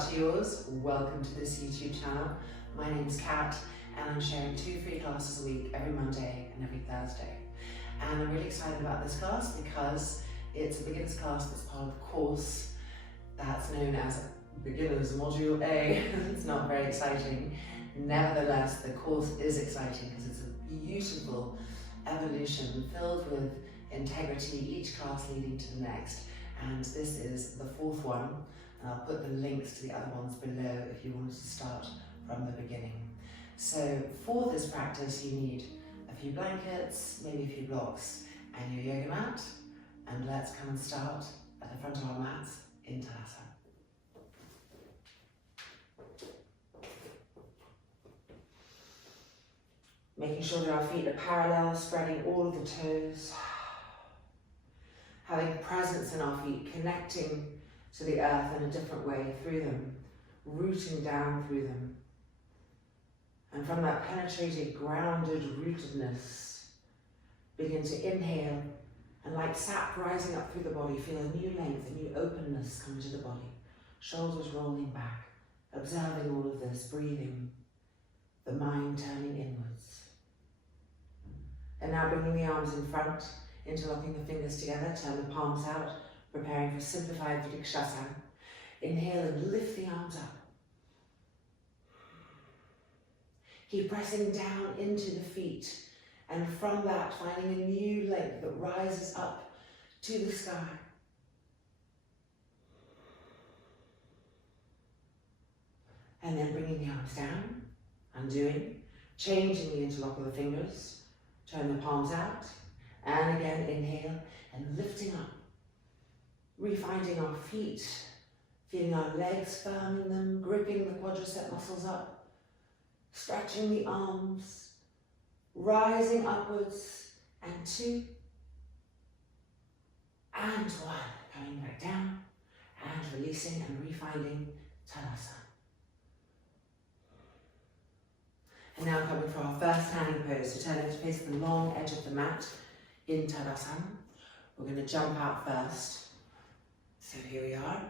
heart to yours. Welcome to this YouTube channel. My name's Kat and I'm sharing 2 free classes a week every Monday and every Thursday. And I'm really excited about this class because it's a beginner's class that's part of the course that's known as Beginners Module A. It's not very exciting. Nevertheless, the course is exciting because it's a beautiful evolution filled with integrity, each class leading to the next. And this is the 4th one, and I'll put the links to the other ones below if you wanted to start from the beginning. So for this practice, you need a few blankets, maybe a few blocks, and your yoga mat. And let's come and start at the front of our mats in Tadasana. Making sure that our feet are parallel, spreading all of the toes. Having presence in our feet, connecting to the earth in a different way through them, rooting down through them. And from that penetrated, grounded rootedness, begin to inhale, and like sap rising up through the body, feel a new length, a new openness come into the body. Shoulders rolling back, observing all of this, breathing, the mind turning inwards. And now bringing the arms in front, interlocking the fingers together, turn the palms out, preparing for simplified Vrikshasana. Inhale and lift the arms up. Keep pressing down into the feet, and from that finding a new length that rises up to the sky. And then bringing the arms down, undoing, changing the interlock of the fingers, turn the palms out, and again inhale and lifting up, refinding our feet, feeling our legs firm in them, gripping the quadricep muscles up, stretching the arms, rising upwards, and 2, and 1, coming back down, and releasing and refinding Tadasana. And now coming for our first standing pose, so turning to face the long edge of the mat in Tadasana. We're going to jump out first. So here we are.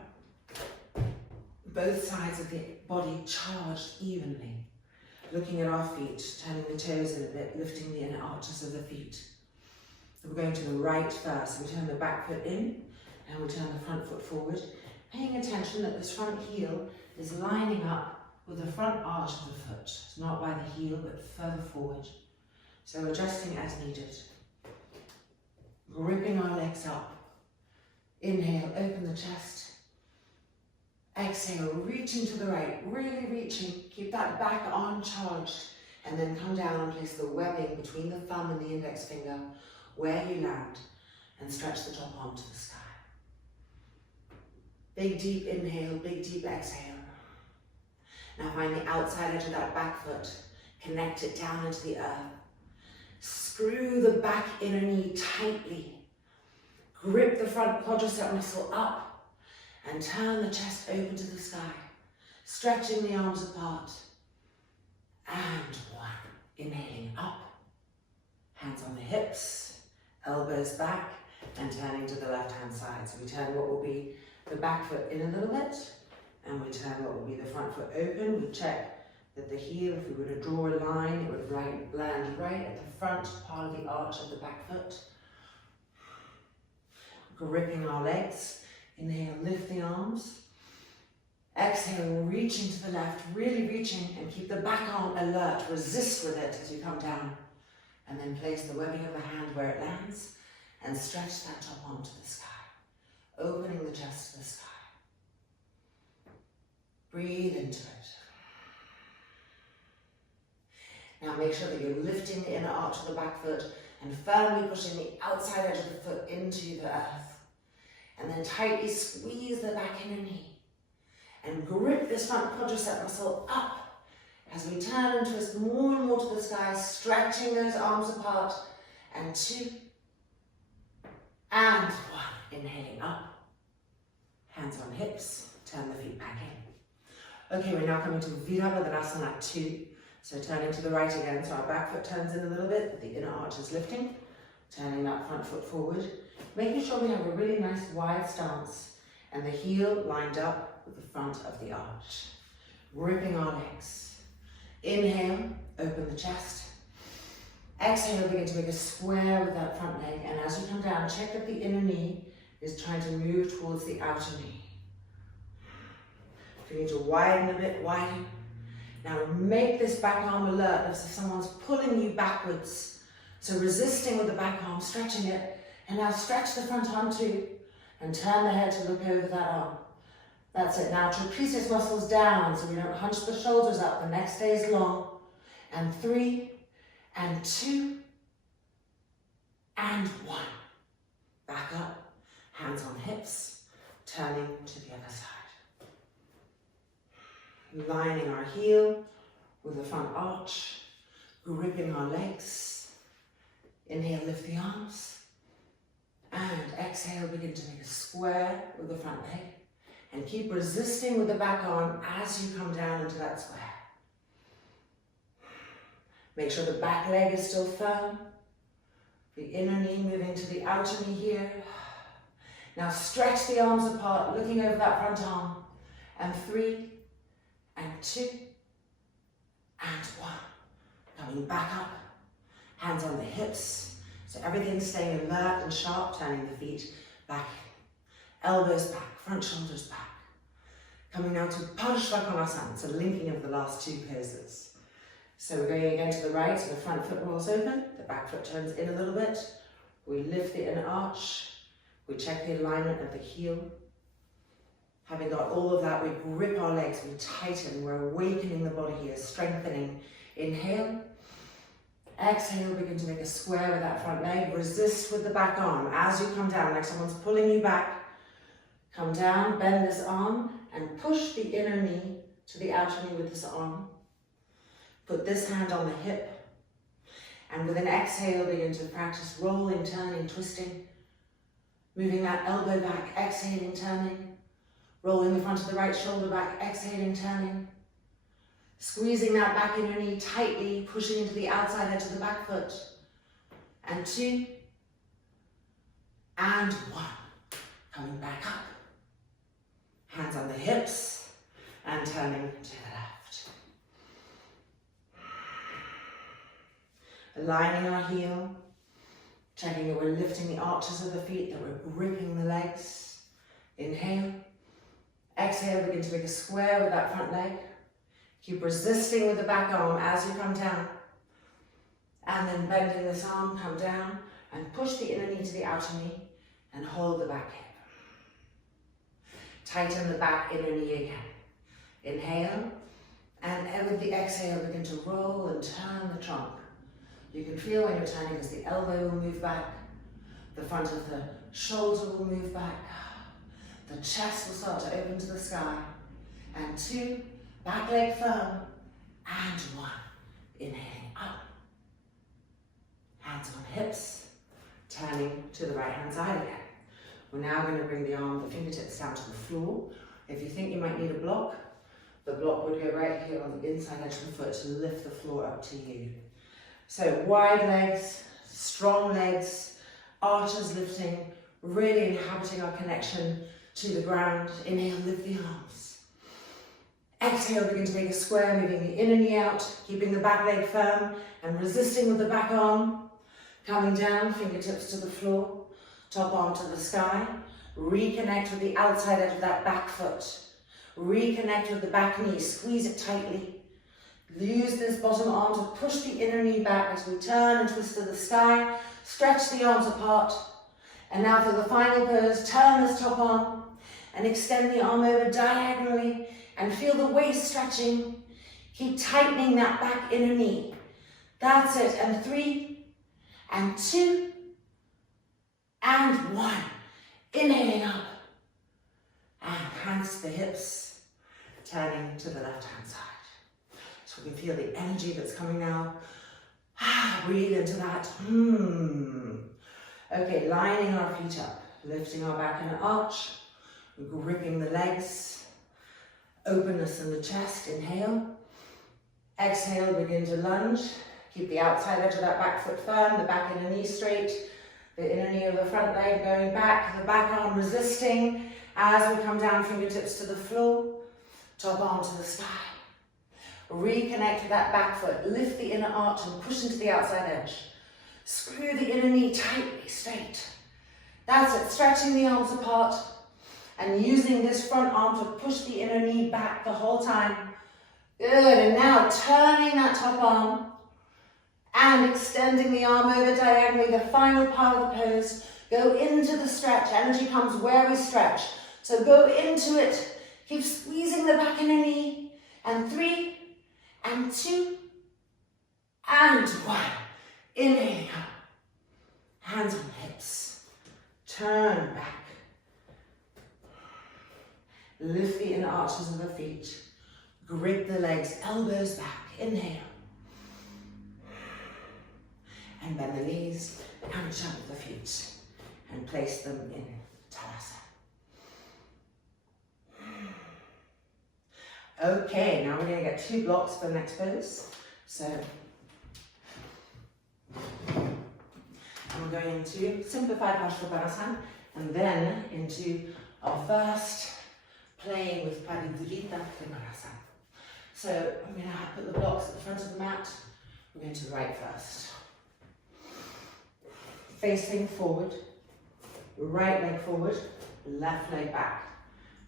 Both sides of the body charged evenly. Looking at our feet, turning the toes in a bit, lifting the inner arches of the feet. We're going to the right first. We turn the back foot in and we turn the front foot forward. Paying attention that this front heel is lining up with the front arch of the foot. It's not by the heel, but further forward. So adjusting as needed. Gripping our legs up. Inhale, open the chest. Exhale, reaching to the right, really reaching. Keep that back arm charged. And then come down and place the webbing between the thumb and the index finger where you land. And stretch the top arm to the sky. Big deep inhale, big deep exhale. Now find the outside edge of that back foot. Connect it down into the earth. Screw the back inner knee tightly. Grip the front quadricep muscle up and turn the chest open to the sky, stretching the arms apart. And 1, inhaling up, hands on the hips, elbows back, and turning to the left-hand side. So we turn what will be the back foot in a little bit, and we turn what will be the front foot open. We check that the heel, if we were to draw a line, it would land right at the front part of the arch of the back foot. Gripping our legs. Inhale, lift the arms. Exhale, reaching to the left, really reaching, and keep the back arm alert. Resist with it as you come down. And then place the webbing of the hand where it lands and stretch that top arm to the sky, opening the chest to the sky. Breathe into it. Now make sure that you're lifting the inner arch of the back foot and firmly pushing the outside edge of the foot into the earth. And then tightly squeeze the back inner knee. And grip this front quadricep muscle up as we turn and twist more and more to the sky, stretching those arms apart. And 2, and 1. Inhaling up. Hands on hips. Turn the feet back in. Okay, we're now coming to Viparita Karani 2. So turning to the right again, so our back foot turns in a little bit, the inner arch is lifting. Turning that front foot forward. Making sure we have a really nice wide stance and the heel lined up with the front of the arch. Gripping our legs. Inhale, open the chest. Exhale, begin to make a square with that front leg, and as you come down, check that the inner knee is trying to move towards the outer knee. If you need to widen a bit, widen. Now make this back arm alert as if someone's pulling you backwards. So resisting with the back arm, stretching it, and now stretch the front arm too, and turn the head to look over that arm. That's it. Now trapezius muscles down so we don't hunch the shoulders up. The neck stays long. And 3, and 2, and 1. Back up, hands on hips, turning to the other side. Lining our heel with the front arch, gripping our legs. Inhale, lift the arms. And exhale, begin to make a square with the front leg. And keep resisting with the back arm as you come down into that square. Make sure the back leg is still firm. The inner knee moving to the outer knee here. Now stretch the arms apart, looking over that front arm. And 3, and 2, and 1. Coming back up. Hands on the hips. So everything's staying alert and sharp, turning the feet back. Elbows back, front shoulders back. Coming now to Viparita Karani, so linking of the last 2 poses. So we're going again to the right, so the front foot rolls open, the back foot turns in a little bit. We lift the inner arch. We check the alignment of the heel. Having got all of that, we grip our legs, we tighten, we're awakening the body here, strengthening. Inhale. Exhale, begin to make a square with that front leg. Resist with the back arm as you come down, like someone's pulling you back. Come down, bend this arm, and push the inner knee to the outer knee with this arm. Put this hand on the hip. And with an exhale, begin to practice rolling, turning, twisting. Moving that elbow back, exhaling, turning. Rolling the front of the right shoulder back, exhaling, turning. Squeezing that back inner knee tightly, pushing into the outside edge of the back foot. And 2, and 1. Coming back up. Hands on the hips, and turning to the left. Aligning our heel, checking that we're lifting the arches of the feet, that we're gripping the legs. Inhale. Exhale, begin to make a square with that front leg. Keep resisting with the back arm as you come down. And then bending this arm, come down, and push the inner knee to the outer knee, and hold the back hip. Tighten the back inner knee again. Inhale, and with the exhale, begin to roll and turn the trunk. You can feel when you're turning as the elbow will move back, the front of the shoulder will move back, the chest will start to open to the sky, and 2, back leg firm, and 1, inhaling up. Hands on hips, turning to the right hand side again. We're now going to bring the fingertips down to the floor. If you think you might need a block, the block would go right here on the inside edge of the foot to lift the floor up to you. So wide legs, strong legs, arches lifting, really inhabiting our connection to the ground. Inhale, lift the arms. Exhale, begin to make a square, moving the inner knee out, keeping the back leg firm and resisting with the back arm. Coming down, fingertips to the floor. Top arm to the sky. Reconnect with the outside edge of that back foot. Reconnect with the back knee. Squeeze it tightly. Use this bottom arm to push the inner knee back as we turn and twist to the sky. Stretch the arms apart. And now for the final pose, turn this top arm and extend the arm over diagonally and feel the waist stretching. Keep tightening that back inner knee. That's it. And 3, and 2, and 1. Inhaling up. And hands to the hips, turning to the left hand side. So we can feel the energy that's coming now. Breathe into that. Okay, lining our feet up, lifting our back in an arch, gripping the legs, openness in the chest. Inhale. Exhale, begin to lunge. Keep the outside edge of that back foot firm, the back inner knee straight, the inner knee of the front leg going back, the back arm resisting, As we come down, fingertips to the floor, top arm to the sky. Reconnect with that back foot. Lift the inner arch and push into the outside edge. Screw the inner knee tightly straight. That's it, stretching the arms apart and using this front arm to push the inner knee back the whole time. Good, and now turning that top arm and extending the arm over diagonally, the final part of the pose. Go into the stretch, energy comes where we stretch. So go into it, keep squeezing the back inner knee, and 3, and 2, and 1. Inhaling up, hands on hips, turn back. Lift the inner arches of the feet, grip the legs, elbows back, inhale. And bend the knees, and jump the feet, and place them in Tadasana. Okay, now we're going to get 2 blocks for the next pose. So, I'm going into simplified Parivrtta Padasana, and then into our first playing with Parivrtta Trikonasana. So, I'm going to put the blocks at the front of the mat. We're going to the right first. Facing forward, right leg forward, left leg back.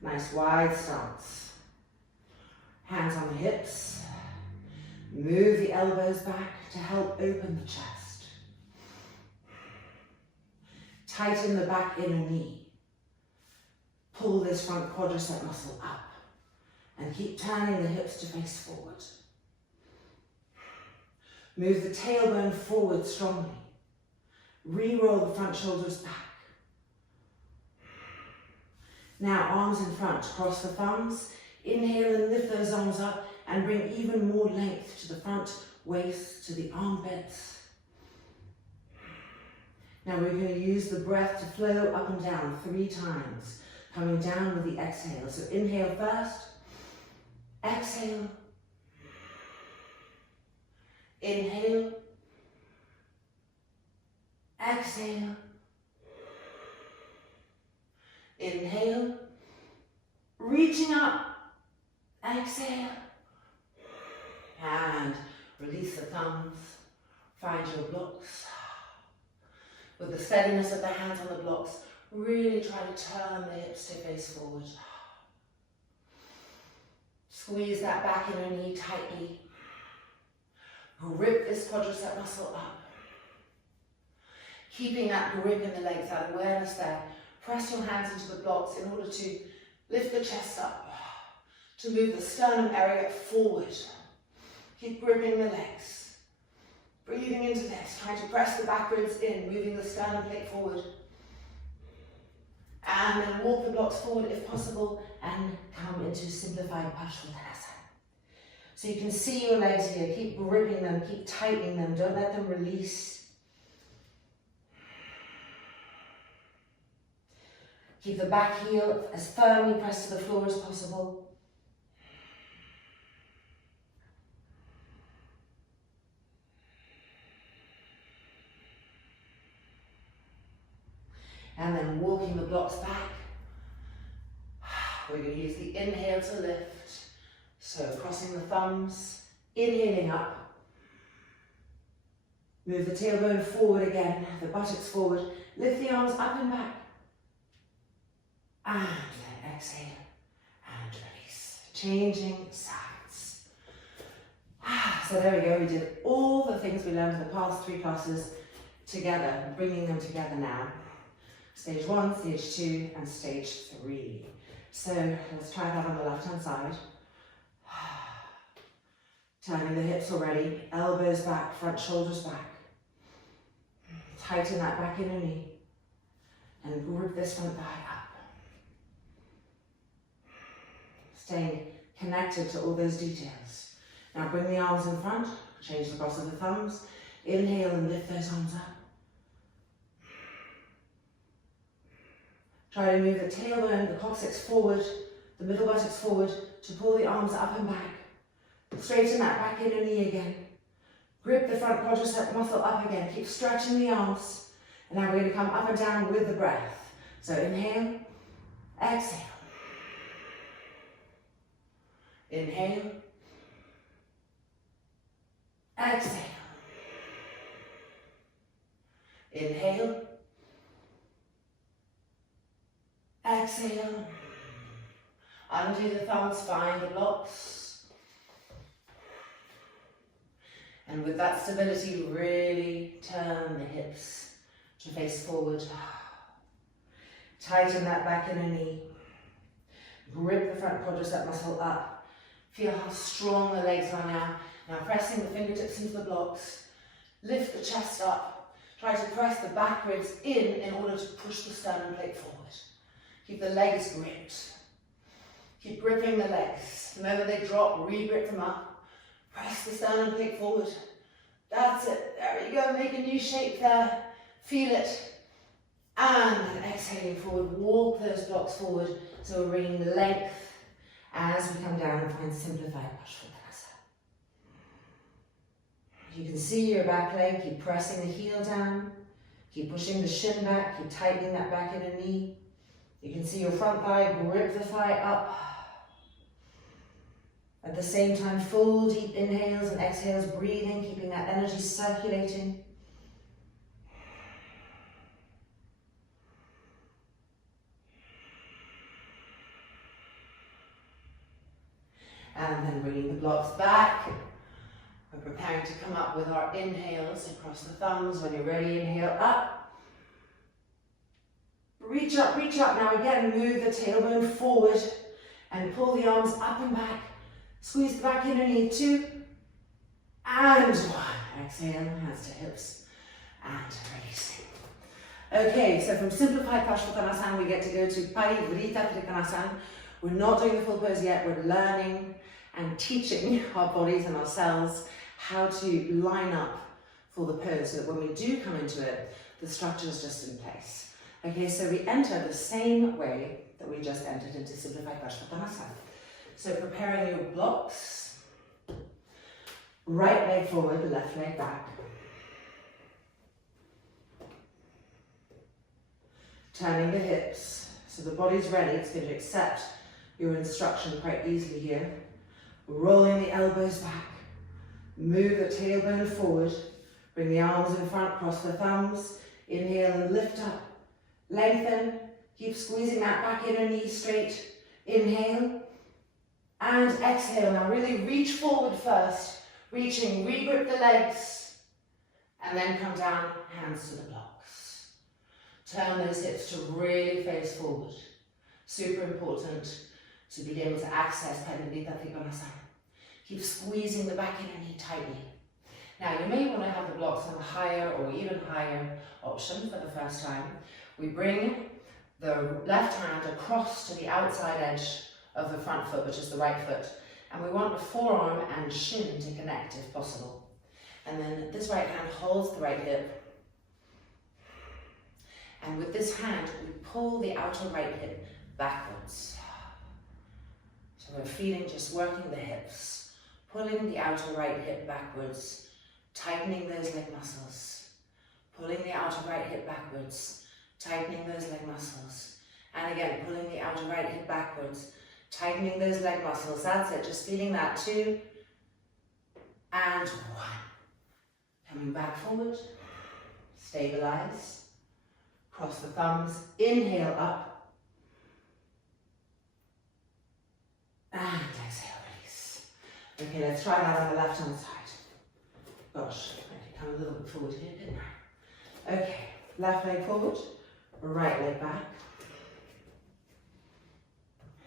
Nice wide stance. Hands on the hips. Move the elbows back to help open the chest. Tighten the back inner knee. Pull this front quadricep muscle up. And keep turning the hips to face forward. Move the tailbone forward strongly. Re-roll the front shoulders back. Now arms in front, cross the thumbs. Inhale and lift those arms up and bring even more length to the front, waist, to the armpits. Now we're going to use the breath to flow up and down 3 times, coming down with the exhale. So inhale first, exhale, inhale, exhale, inhale, reaching up, exhale, and release the thumbs, find your blocks. With the steadiness of the hands on the blocks, really try to turn the hips to face forward. Squeeze that back inner knee tightly. Grip this quadricep muscle up. Keeping that grip in the legs, that awareness there. Press your hands into the blocks in order to lift the chest up, to move the sternum area forward. Keep gripping the legs. Breathing into this, trying to press the back ribs in, moving the sternum plate forward. And then walk the blocks forward if possible and come into simplified Parivrtta Padasana. So you can see your legs here, keep gripping them, keep tightening them, don't let them release. Keep the back heel as firmly pressed to the floor as possible. And then walking the blocks back. We're going to use the inhale to lift. So crossing the thumbs, inhaling up. Move the tailbone forward again, the buttocks forward. Lift the arms up and back. And then exhale and release. Changing sides. So there we go, we did all the things we learned in the past 3 classes together, bringing them together now. Stage 1, stage 2, and stage 3. So let's try that on the left hand side. Turning the hips already, elbows back, front shoulders back. Tighten that back inner knee and grip this front thigh up. Staying connected to all those details. Now bring the arms in front, change the cross of the thumbs. Inhale and lift those arms up. Try to move the tailbone, the coccyx forward, the middle buttocks forward to pull the arms up and back. Straighten that back inner knee again. Grip the front quadricep muscle up again. Keep stretching the arms. And now we're going to come up and down with the breath. So inhale, Exhale. Inhale. Exhale. Inhale. Exhale. Undo the thumbs, find the blocks. And with that stability, really turn the hips to face forward. Tighten that back inner knee. Grip the front quadricep muscle up. Feel how strong the legs are now. Now pressing the fingertips into the blocks. Lift the chest up. Try to press the back ribs in order to push the sternum plate forward. Keep the legs gripped. Keep gripping the legs. The moment they drop, re-grip them up. Press the sternum plate forward. That's it. There you go. Make a new shape there. Feel it. And then exhaling forward. Walk those blocks forward. So we're bringing length as we come down and find simplified Parivrtta. You can see your back leg. Keep pressing the heel down. Keep pushing the shin back. Keep tightening that back inner knee. You can see your front thigh. Grip the thigh up. At the same time, full deep inhales and exhales, breathing, keeping that energy circulating. And then bringing the blocks back. We're preparing to come up with our inhales across the thumbs. When you're ready, inhale up. Reach up now. Again, move the tailbone forward and pull the arms up and back. Squeeze the back inner knee, 2 and 1. Exhale, hands to hips and releasing. Okay, so from simplified Parivrtta we get to go to Parivrtta Trikonasana. We're not doing the full pose yet. We're learning and teaching our bodies and ourselves how to line up for the pose so that when we do come into it, the structure is just in place. Okay, so we enter the same way that we just entered into simplified Parivrtta. So preparing your blocks, right leg forward, left leg back. Turning the hips, so the body's ready, it's going to accept your instruction quite easily here. Rolling the elbows back, move the tailbone forward, bring the arms in front, cross the thumbs, inhale and lift up, lengthen, keep squeezing that back inner knee straight, inhale, and exhale. Now really reach forward first, reaching, re-grip the legs, and then come down, hands to the blocks. Turn those hips to really face forward. Super important to be able to access Parivrtta Trikonasana. Keep squeezing the back inner knee tightly. Now you may want to have the blocks on a higher or even higher option for the first time. We bring the left hand across to the outside edge of the front foot, which is the right foot. And we want the forearm and shin to connect if possible. And then this right hand holds the right hip. And with this hand, we pull the outer right hip backwards. So we're feeling, just working the hips, pulling the outer right hip backwards, tightening those leg muscles, pulling the outer right hip backwards, tightening those leg muscles. And again, pulling the outer right hip backwards, tightening those leg muscles. That's it, just feeling that. 2 and 1. Coming back forward, stabilize, cross the thumbs, inhale up, and exhale, release. Okay, let's try that on the left hand side. Gosh, I come a little bit forward here, didn't I? Okay, left leg forward, right leg back.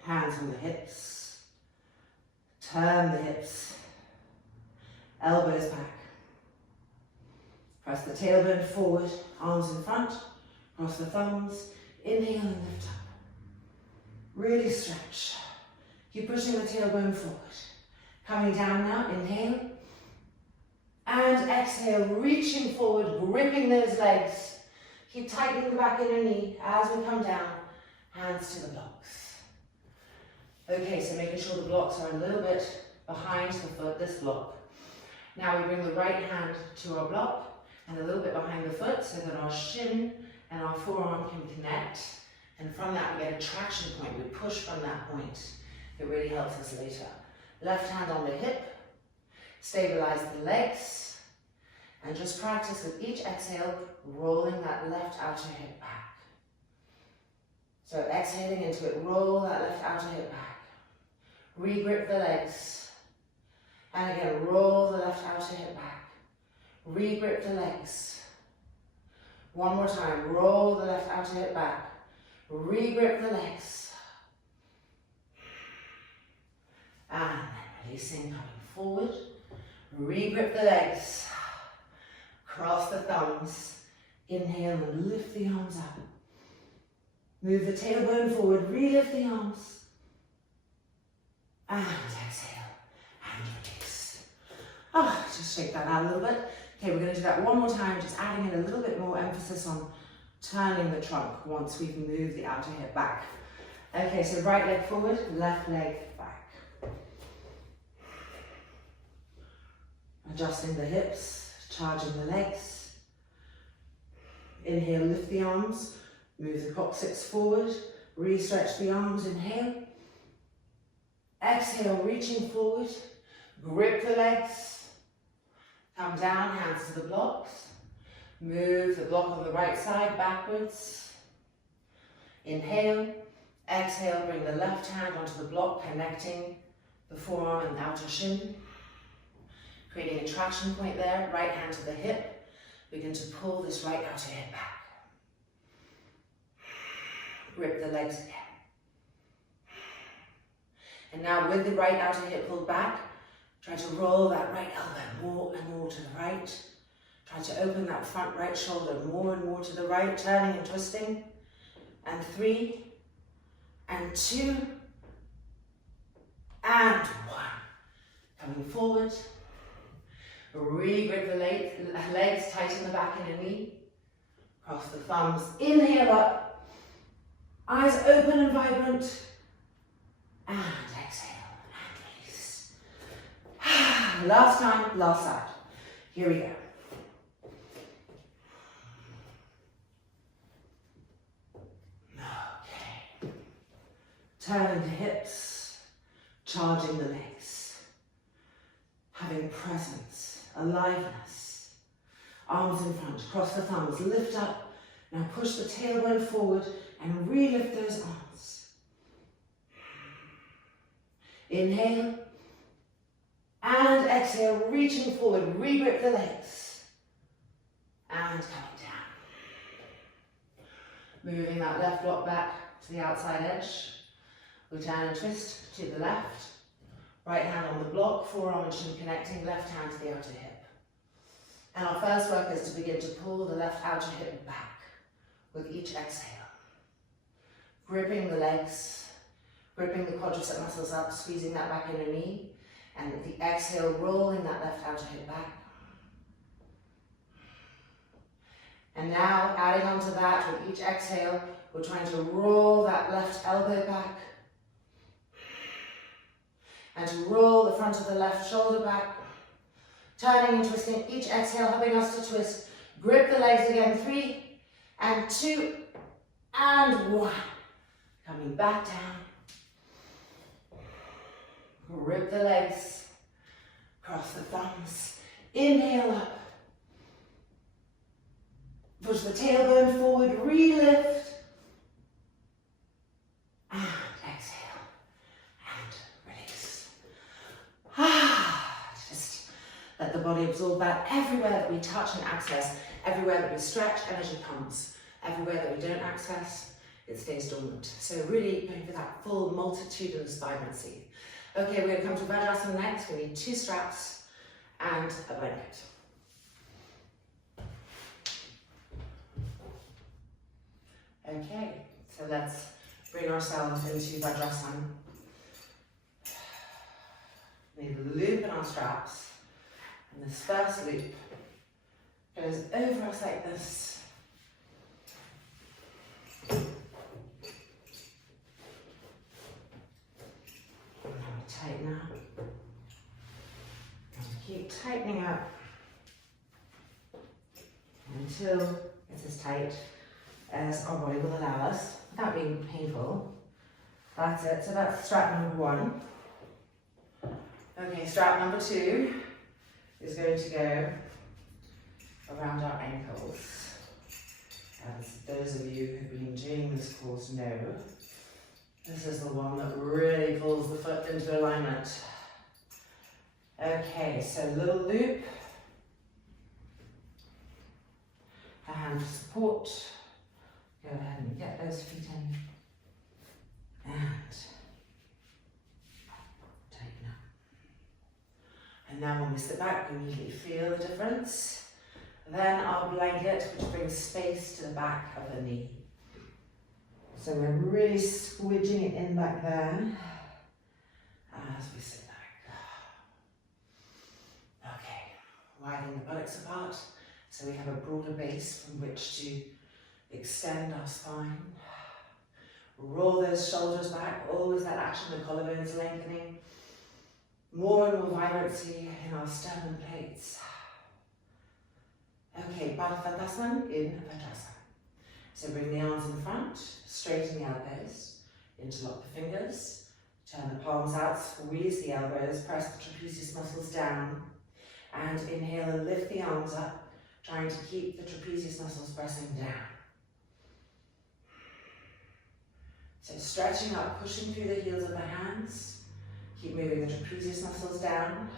Hands on the hips, turn the hips, elbows back. Press the tailbone forward, arms in front, cross the thumbs, inhale and lift up. Really stretch. Keep pushing the tailbone forward. Coming down now, inhale, and exhale, reaching forward, gripping those legs. Keep tightening the back inner knee as we come down, hands to the blocks. Okay, so making sure the blocks are a little bit behind the foot, this block. Now we bring the right hand to our block and a little bit behind the foot so that our shin and our forearm can connect. And from that we get a traction point. We push from that point. It really helps us later. Left hand on the hip. Stabilize the legs. And just practice with each exhale, rolling that left outer hip back. So exhaling into it, roll that left outer hip back. Regrip the legs. And again, roll the left outer hip back. Regrip the legs. One more time, roll the left outer hip back. Regrip the legs. And then releasing, coming forward. Regrip the legs. Cross the thumbs. Inhale and lift the arms up. Move the tailbone forward, re-lift the arms. And exhale, and release. Oh, just shake that out a little bit. Okay, we're going to do that one more time, just adding in a little bit more emphasis on turning the trunk once we've moved the outer hip back. Okay, so right leg forward, left leg back. Adjusting the hips, charging the legs. Inhale, lift the arms. Move the coccyx forward, re-stretch the arms, inhale. Exhale, reaching forward, grip the legs. Come down, hands to the blocks. Move the block on the right side backwards. Inhale, exhale, bring the left hand onto the block, connecting the forearm and outer shin. Creating a traction point there, right hand to the hip. Begin to pull this right outer hip back. Grip the legs again. And now with the right outer hip pulled back, try to roll that right elbow more and more to the right. Try to open that front right shoulder more and more to the right, turning and twisting. And 3, and 2, and 1. Coming forward. Re-grip the legs, tighten the back in a knee. Cross the thumbs, inhale up. Eyes open and vibrant. And exhale and release. Last time, last side. Here we go. Okay. Turning the hips, charging the legs. Having presence, aliveness. Arms in front, cross the thumbs, lift up. Now push the tailbone forward and re-lift those arms. Inhale. And exhale, reaching forward, re-grip the legs. And coming down. Moving that left block back to the outside edge. We turn and twist to the left. Right hand on the block, forearm and shin connecting, left hand to the outer hip. And our first work is to begin to pull the left outer hip back with each exhale. Gripping the legs, gripping the quadricep muscles up, squeezing that back inner knee, and with the exhale, rolling that left outer hip back. And now, adding on to that, with each exhale, we're trying to roll that left elbow back, and to roll the front of the left shoulder back, turning and twisting, each exhale helping us to twist. Grip the legs again, 3, and 2, and 1. Coming back down. Grip the legs. Cross the thumbs. Inhale up. Push the tailbone forward. Re-lift. And exhale. And release. Just let the body absorb that. Everywhere that we touch and access, everywhere that we stretch, energy comes. Everywhere that we don't access, it stays dormant. So really going for that full multitudinous vibrancy. Okay, we're going to come to Vajrasana next. We need 2 straps and a blanket. Okay, so let's bring ourselves into Vajrasana. We need a loop in our straps. And this first loop goes over us like this. Tighten up. And keep tightening up until it's as tight as our body will allow us. without being painful. That's it. So that's strap number 1. Okay, strap number 2 is going to go around our ankles. As those of you who've been doing this course know, this is the one that really pulls the foot into alignment. Okay, so little loop. A hand for support. Go ahead and get those feet in. And tighten up. And now when we sit back, we immediately feel the difference. Then our blanket, which brings space to the back of the knee. So we're really squidging it in back there as we sit back. Okay, widening the buttocks apart so we have a broader base from which to extend our spine. Roll those shoulders back, always that action, the collarbones lengthening. More and more vibrancy in our sternum plates. Okay, Parivrtta in Padasana. So bring the arms in front, straighten the elbows, interlock the fingers, turn the palms out, squeeze the elbows, press the trapezius muscles down, and inhale and lift the arms up, trying to keep the trapezius muscles pressing down. So stretching up, pushing through the heels of the hands, keep moving the trapezius muscles down.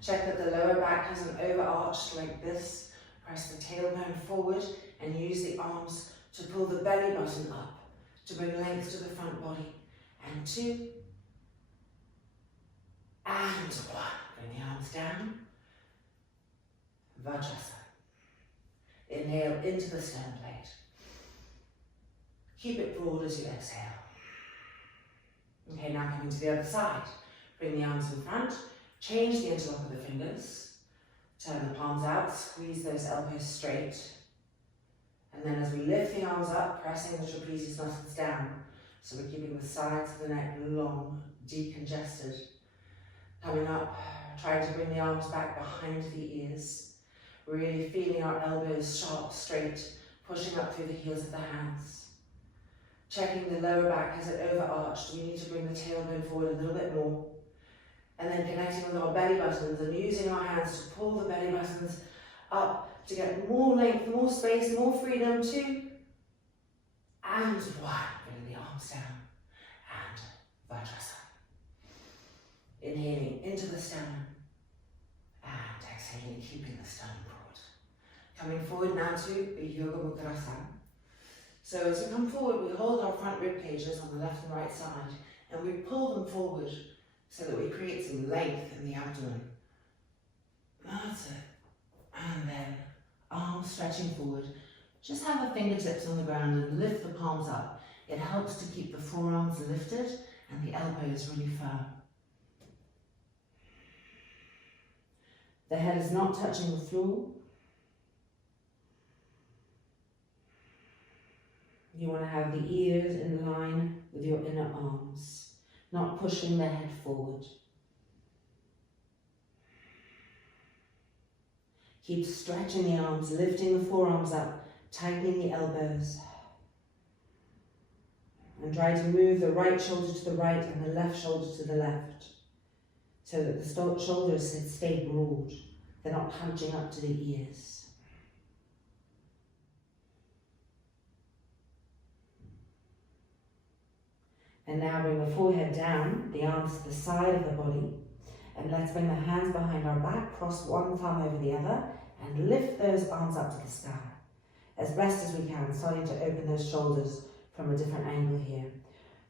Check that the lower back hasn't overarched like this. Press the tailbone forward and use the arms to pull the belly button up to bring length to the front body. And 2. And 1. Bring the arms down. Vajrasana. Inhale into the sternum plate. Keep it broad as you exhale. Okay, now coming to the other side. Bring the arms in front. Change the interlock of the fingers. Turn the palms out, squeeze those elbows straight. And then as we lift the arms up, pressing the trapezius muscles down. So we're keeping the sides of the neck long, decongested. Coming up, trying to bring the arms back behind the ears. Really feeling our elbows sharp, straight, pushing up through the heels of the hands. Checking the lower back, has it overarched? We need to bring the tailbone forward a little bit more. And then connecting with our belly buttons and using our hands to pull the belly buttons up to get more length, more space, more freedom. 2. And 1. Bring the arms down. And Vajrasana. Inhaling into the sternum. And exhaling, keeping the sternum broad. Coming forward now to Yoga Mudrasana. So as we come forward, we hold our front rib cages on the left and right side, and we pull them forward so that we create some length in the abdomen. That's it. And then arms stretching forward. Just have the fingertips on the ground and lift the palms up. It helps to keep the forearms lifted and the elbows really firm. The head is not touching the floor. You want to have the ears in line with your inner arms, not pushing the head forward. Keep stretching the arms, lifting the forearms up, tightening the elbows. And try to move the right shoulder to the right and the left shoulder to the left, so that the shoulders stay broad. They're not punching up to the ears. And now bring the forehead down, the arms to the side of the body. And let's bring the hands behind our back, cross one thumb over the other, and lift those arms up to the sky. As best as we can, starting to open those shoulders from a different angle here.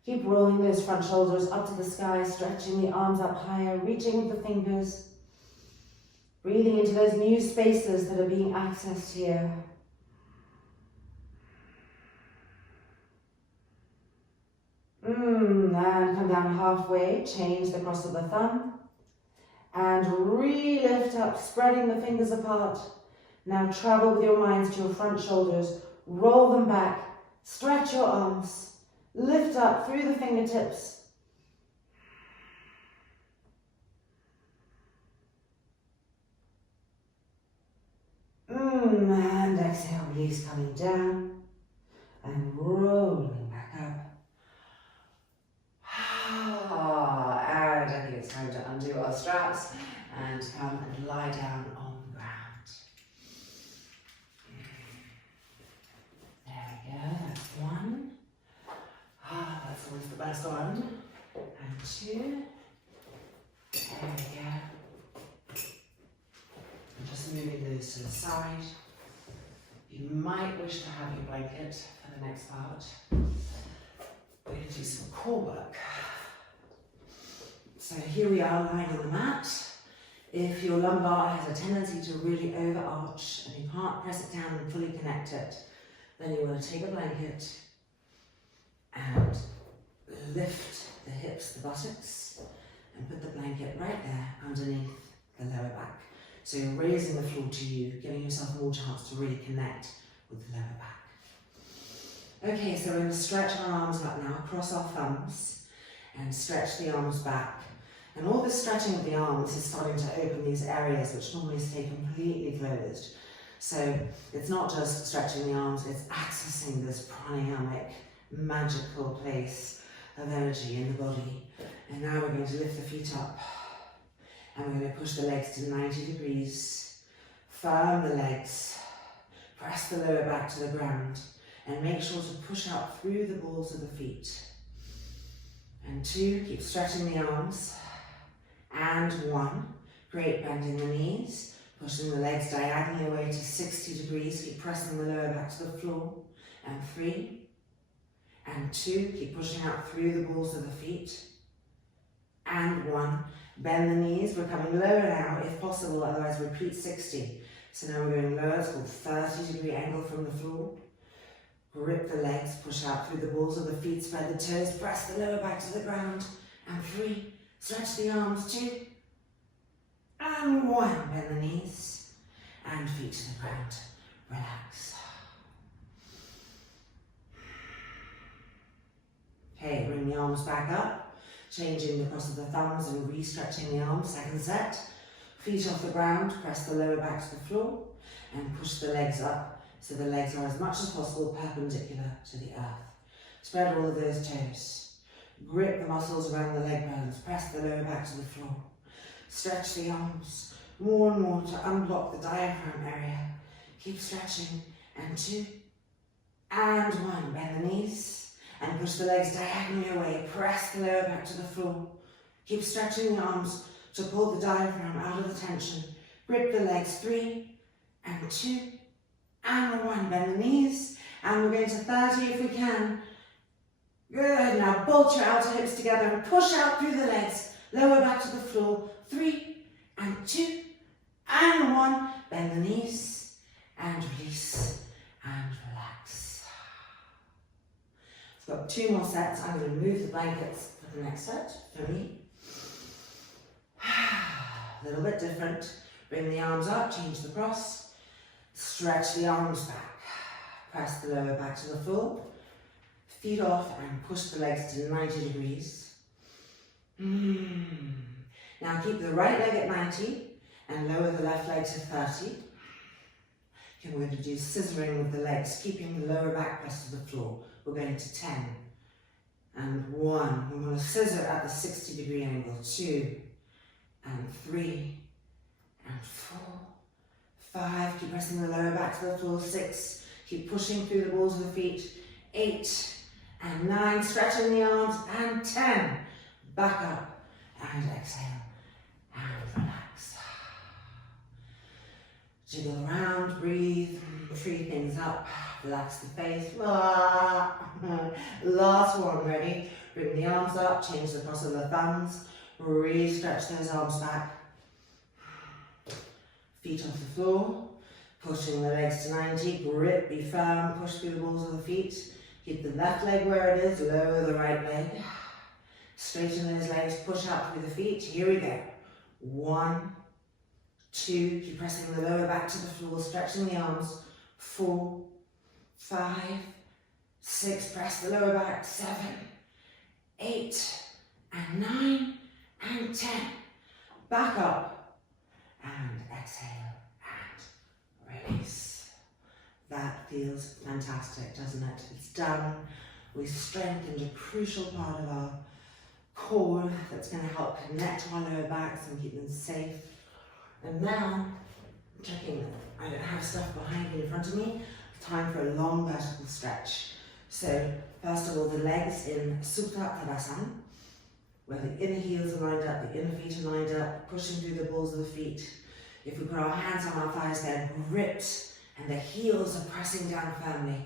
Keep rolling those front shoulders up to the sky, stretching the arms up higher, reaching with the fingers. Breathing into those new spaces that are being accessed here. And come down halfway, change the cross of the thumb. And re-lift up, spreading the fingers apart. Now travel with your minds to your front shoulders, roll them back, stretch your arms, lift up through the fingertips. And exhale, release, coming down. and rolling back up. And I think it's time to undo our straps and come and lie down on the ground. There we go, that's one. That's always the best one. And two. There we go. And just moving those to the side. You might wish to have your blanket for the next part. We're going to do some core work. So here we are lying on the mat. If your lumbar has a tendency to really overarch and you can't press it down and fully connect it, then you want to take a blanket and lift the hips, the buttocks, and put the blanket right there underneath the lower back. So you're raising the floor to you, giving yourself more chance to really connect with the lower back. Okay, so we're going to stretch our arms up now, cross our thumbs, and stretch the arms back. And all this stretching of the arms is starting to open these areas which normally stay completely closed. So it's not just stretching the arms, it's accessing this pranayamic, magical place of energy in the body. And now we're going to lift the feet up. And we're going to push the legs to 90 degrees. Firm the legs. Press the lower back to the ground. And make sure to push out through the balls of the feet. And two, keep stretching the arms. And one, great, bending the knees. Pushing the legs diagonally away to 60 degrees. Keep pressing the lower back to the floor. And three. And two, keep pushing out through the balls of the feet. And one, bend the knees. We're coming lower now if possible, otherwise repeat 60. So now we're going lower, it's called 30-degree angle from the floor. Grip the legs, push out through the balls of the feet, spread the toes, press the lower back to the ground. And three, stretch the arms, two. And one, bend the knees. And feet to the ground, relax. Okay, bring the arms back up, changing the cross of the thumbs and re-stretching the arms, second set. Feet off the ground, press the lower back to the floor, and push the legs up so the legs are as much as possible perpendicular to the earth. Spread all of those toes. Grip the muscles around the leg bones, press the lower back to the floor. Stretch the arms more and more to unblock the diaphragm area. Keep stretching, and two, and one, bend the knees. And push the legs diagonally away, press the lower back to the floor. Keep stretching the arms to pull the diaphragm out of the tension. Grip the legs, three, and two, and one. Bend the knees, and we're going to 30 if we can. Good, now bolt your outer hips together and push out through the legs. Lower back to the floor, three, and two, and one. Bend the knees, and release, and relax. Got two more sets. I'm going to move the blankets for the next set for me. A little bit different. Bring the arms up, change the cross. Stretch the arms back. Press the lower back to the floor. Feet off and push the legs to 90 degrees. Now keep the right leg at 90 and lower the left leg to 30. Okay, we're going to do scissoring with the legs, keeping the lower back pressed to the floor. We're going to 10 and 1. We want to scissor at the 60-degree angle. 2 and 3 and 4, 5. Keep pressing the lower back to the floor. 6. Keep pushing through the balls of the feet. 8 and 9. Stretching the arms. And 10. Back up and exhale and relax. Jiggle around, breathe, free things up. Relax the face. Last one, ready? Bring the arms up, change the cross of the thumbs. Re-stretch those arms back. Feet off the floor. Pushing the legs to 90. Grip, be firm. Push through the balls of the feet. Keep the left leg where it is. Lower the right leg. Straighten those legs. Push out through the feet. Here we go. 1, 2. Keep pressing the lower back to the floor. Stretching the arms. 4, 5, 6, press the lower back, 7, 8, and 9, and 10. Back up, and exhale, and release. That feels fantastic, doesn't it? It's done. We strengthened a crucial part of our core that's going to help connect to our lower backs and keep them safe. And now, checking that I don't have stuff behind me in front of me, time for a long vertical stretch. So, first of all, the legs in Viparita Padasana, where the inner heels are lined up, the inner feet are lined up, pushing through the balls of the feet. If we put our hands on our thighs, they're gripped, and the heels are pressing down firmly.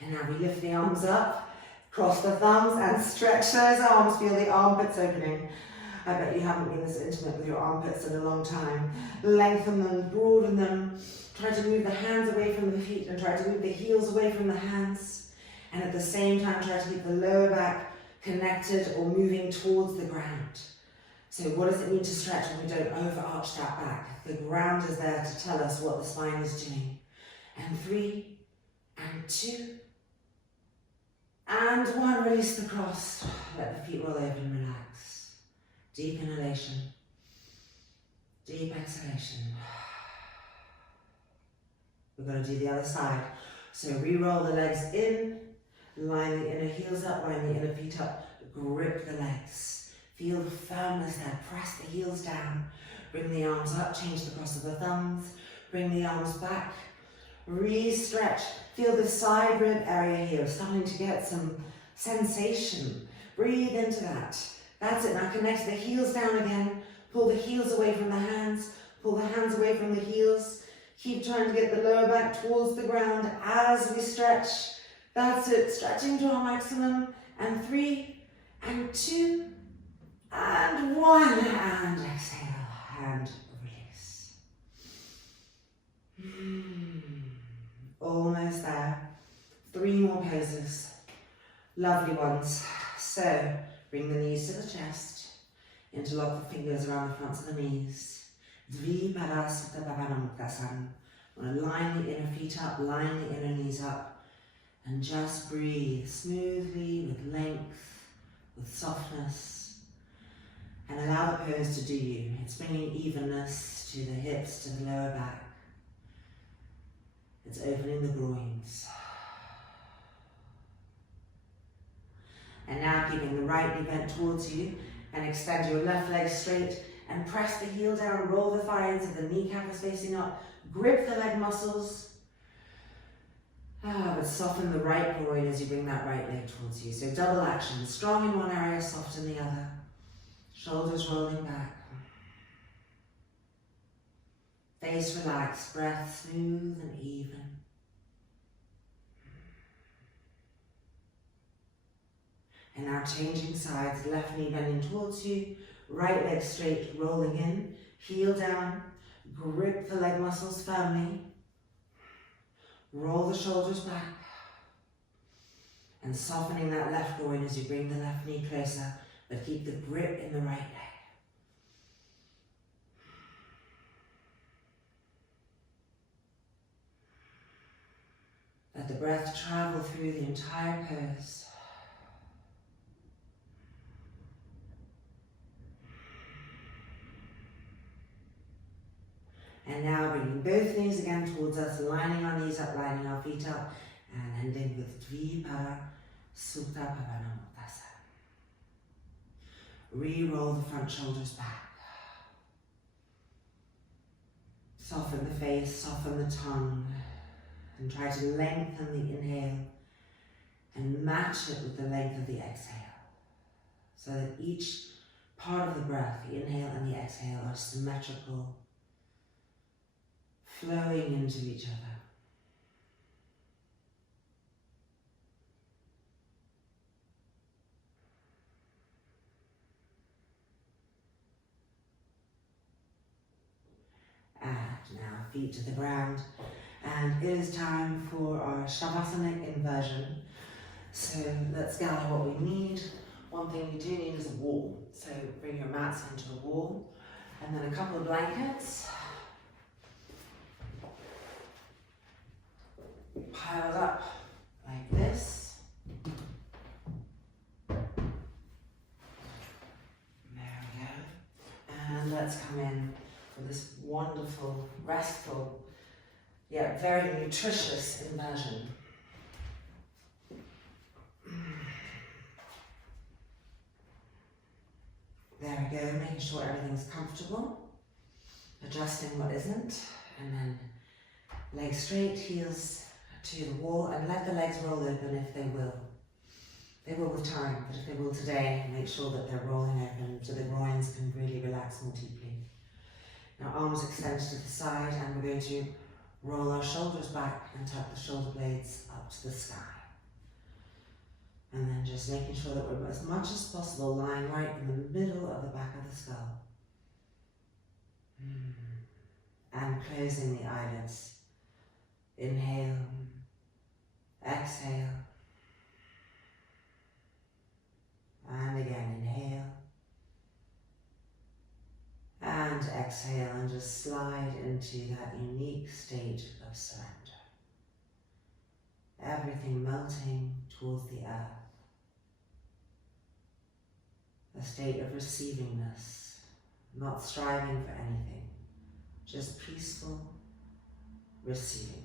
And now we lift the arms up, cross the thumbs, and stretch those arms. Feel the armpits opening. I bet you haven't been this intimate with your armpits in a long time. Lengthen them, broaden them. Try to move the hands away from the feet and try to move the heels away from the hands. And at the same time, try to keep the lower back connected or moving towards the ground. So what does it mean to stretch when we don't overarch that back? The ground is there to tell us what the spine is doing. And 3, and 2, and 1. Release the cross. Let the feet roll over and relax. Deep inhalation. Deep exhalation. We're going to do the other side. So re-roll the legs in. Line the inner heels up. Line the inner feet up. Grip the legs. Feel the firmness there. Press the heels down. Bring the arms up. Change the cross of the thumbs. Bring the arms back. Re-stretch. Feel the side rib area here, starting to get some sensation. Breathe into that. That's it. Now connect the heels down again. Pull the heels away from the hands. Pull the hands away from the heels. Keep trying to get the lower back towards the ground as we stretch. That's it. Stretching to our maximum. And 3, and 2, and 1. And exhale. And release. Almost there. 3 more poses. Lovely ones. So, bring the knees to the chest. Interlock the fingers around the fronts of the knees. Viparita Karani. Want to line the inner feet up, line the inner knees up. And just breathe smoothly, with length, with softness. And allow the pose to do you. It's bringing evenness to the hips, to the lower back. It's opening the groins. And now keeping the right knee bent towards you and extend your left leg straight and press the heel down, roll the thigh in so the kneecap is facing up. Grip the leg muscles. But soften the right groin as you bring that right leg towards you. So double action, strong in one area, soft in the other. Shoulders rolling back. Face relaxed, breath smooth and even. And now changing sides, left knee bending towards you, right leg straight, rolling in, heel down, grip the leg muscles firmly, roll the shoulders back, and softening that left groin as you bring the left knee closer, but keep the grip in the right leg. Let the breath travel through the entire pose. And now bringing both knees again towards us, lining our knees up, lining our feet up, and ending with Viparita Padasana Cycles. Re-roll the front shoulders back. Soften the face, soften the tongue, and try to lengthen the inhale and match it with the length of the exhale, so that each part of the breath, the inhale and the exhale, are symmetrical, flowing into each other. And now feet to the ground. And it is time for our Savasana inversion. So let's gather what we need. One thing we do need is a wall. So bring your mats into the wall. And then a couple of blankets. Piled up like this. There we go. And let's come in for this wonderful, restful yet very nutritious inversion. There we go, making sure everything's comfortable, adjusting what isn't, and then legs straight, heels to the wall, and let the legs roll open if they will. They will with time, but if they will today, make sure that they're rolling open so the groins can really relax more deeply. Now arms extended to the side, and we're going to roll our shoulders back and tuck the shoulder blades up to the sky. And then just making sure that we're as much as possible lying right in the middle of the back of the skull. And closing the eyelids. Inhale, exhale, and again inhale, and exhale, and just slide into that unique state of surrender. Everything melting towards the earth. A state of receivingness, not striving for anything, just peaceful receivingness.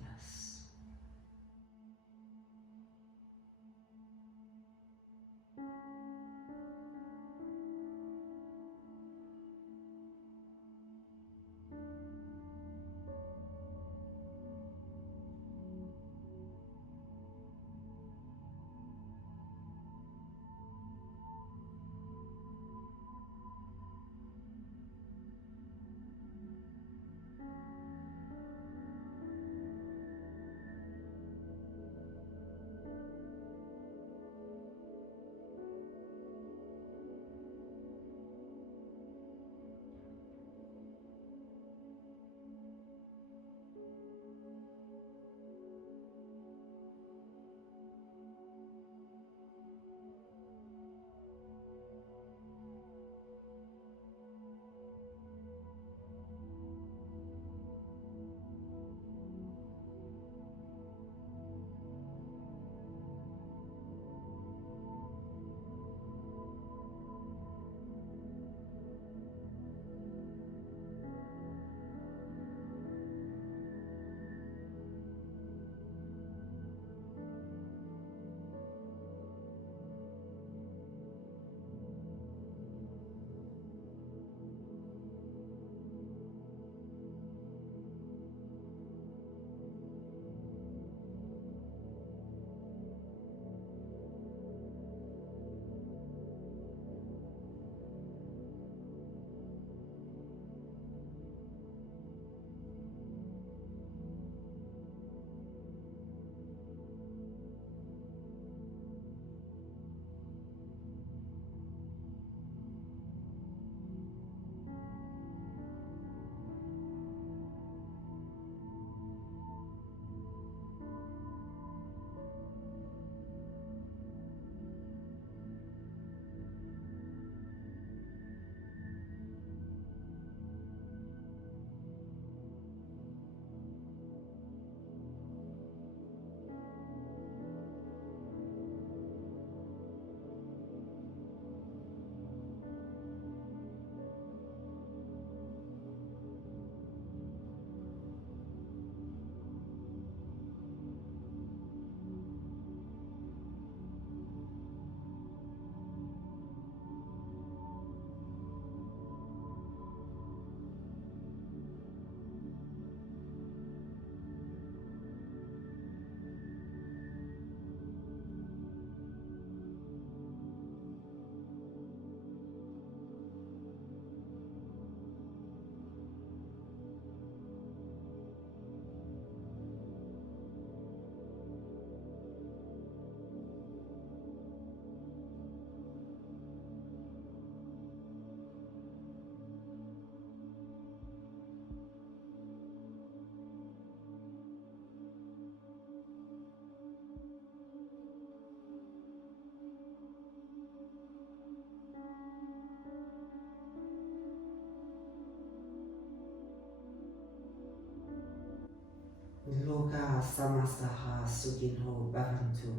Loka samastaha sukhinho bhavantu.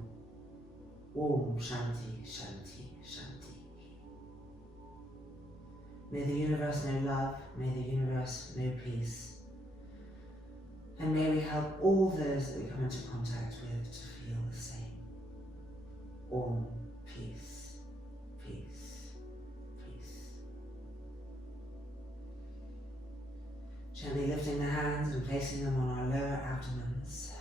Om Shanti, Shanti, Shanti. May the universe know love, may the universe know peace. And may we help all those that we come into contact with to feel the same. All peace, peace, peace. Gently lifting the hands and placing them on our lower abdomens.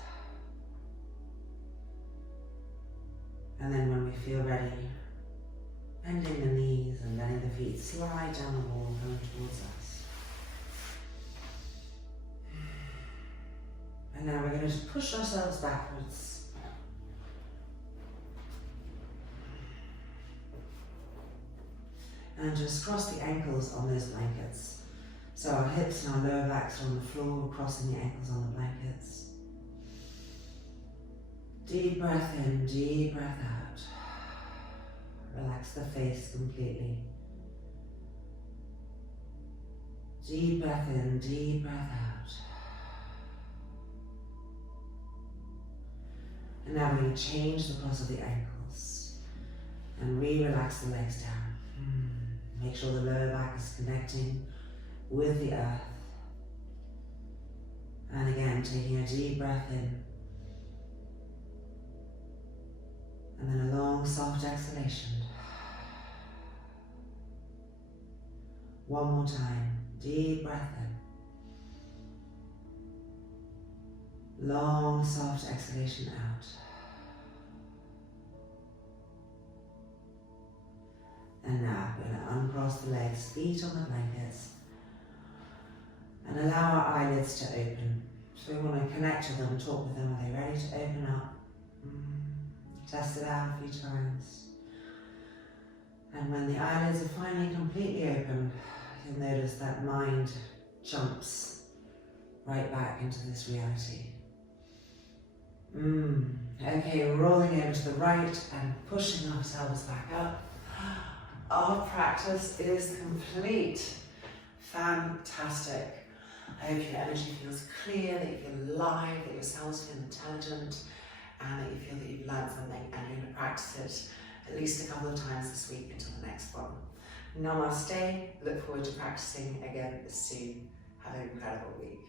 And then when we feel ready, bending the knees and letting the feet slide down the wall coming towards us. And now we're going to push ourselves backwards. And just cross the ankles on those blankets. So our hips and our lower backs are on the floor, crossing the ankles on the blankets. Deep breath in, deep breath out. Relax the face completely. Deep breath in, deep breath out. And now we're going to change the cross of the ankles and relax the legs down. Make sure the lower back is connecting with the earth. And again, taking a deep breath in. And then a long, soft exhalation. One more time. Deep breath in. Long, soft exhalation out. And now we're going to uncross the legs, feet on the blankets, and allow our eyelids to open. So we want to connect to them, talk with them. Are they ready to open up? Test it out a few times. And when the eyelids are finally completely open, you'll notice that mind jumps right back into this reality. Okay, rolling over to the right and pushing ourselves back up. Our practice is complete. Fantastic. I hope your energy feels clear, that you feel alive, that your cells feel intelligent, and that you feel that you've learned something and you're going to practice it at least a couple of times this week until the next one. Namaste. Look forward to practicing again soon. Have an incredible week.